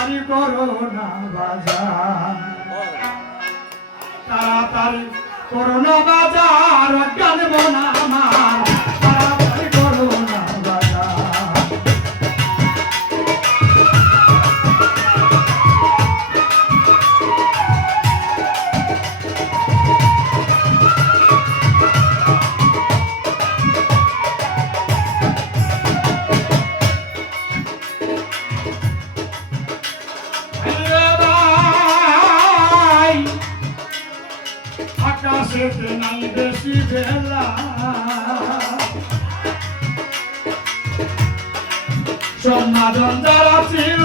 তাড়াতাড়ি করো না বাজার, তাড়াতাড়ি করো না বাজার, জানব না আমার, তাড়াতাড়ি করো না বাজার। আকাশেতে নাই বেশি বেলা, সমাধান যারা ছিল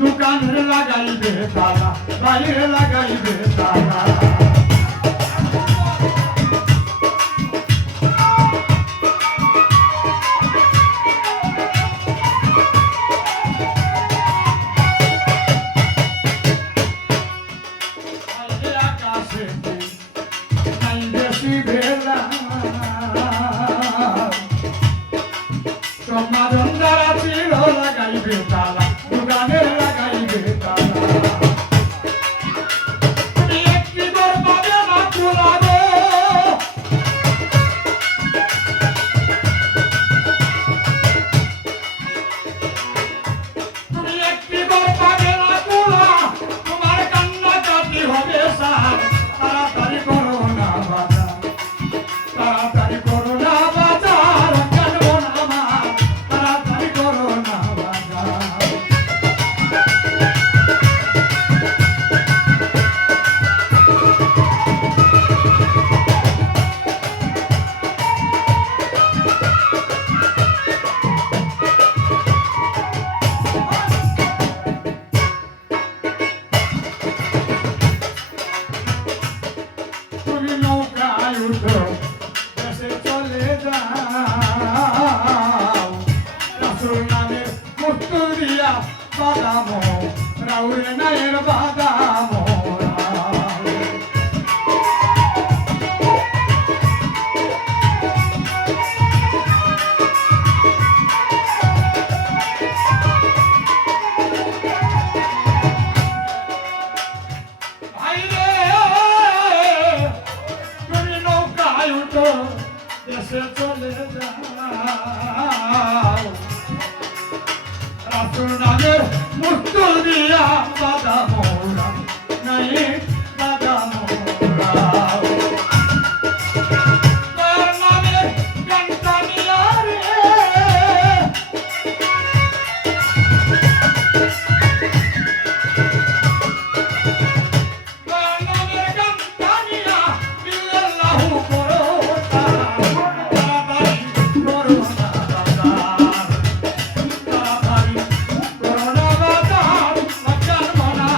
দোকানের লাগাইবে তারা, বাইরে লাগাইবে তারা। সমাধান যারা ছিল লাগাইবে তালা, দোকানে লাগাইবে তালা। একটি ঘর পাবে না খোলা গো, তুমি একটি ঘর পাবে না খোলা, তোমার কান্না কাটি হবে সার, তাড়াতাড়ি করো না বাজার, তাড়াতাড়ি করো না বাজার, জানবো না আমার, তাড়াতাড়ি করো না বাজার। তুমি নৌকায় উঠো, দেশে চলে যাও, রাসূল নামে মৃত্যু দিয়া বাদাম রাউরে নায়ের বাদাম। দেশে চলে যাও, রাসূল নামের মৃত্যু দিয়া বাদাম নাই বাদাম। তার নামে গানটা নিয়া রে, তার নামে গানটা নিয়া ইল্লাল্লাহু করো তারা, তাড়াতাড়ি করো না বাজার, তাড়াতাড়ি করো না বাজার, জানবো না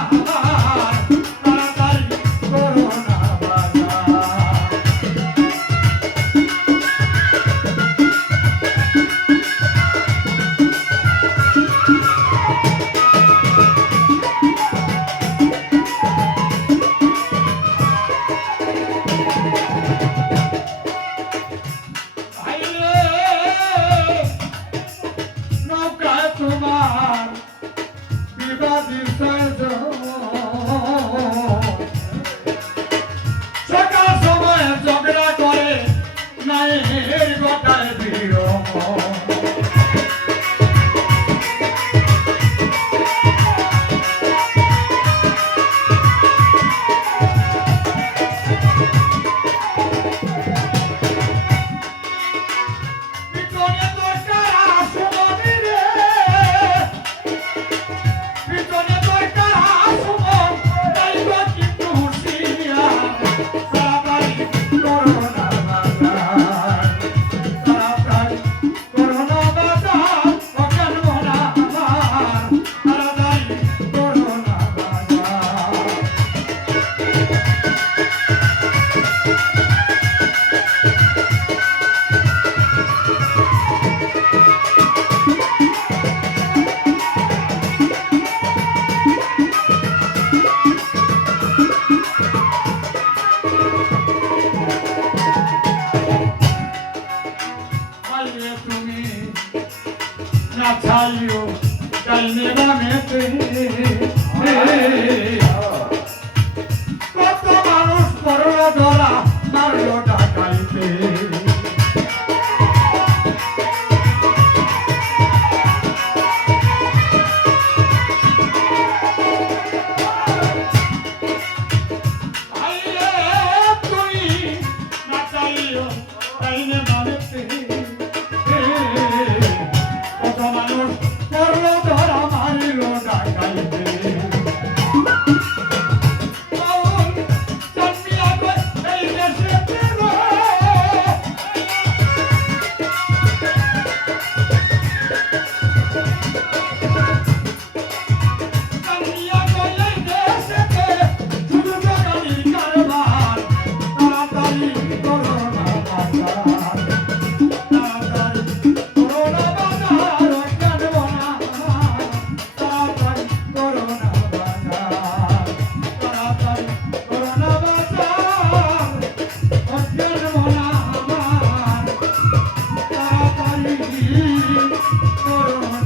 করো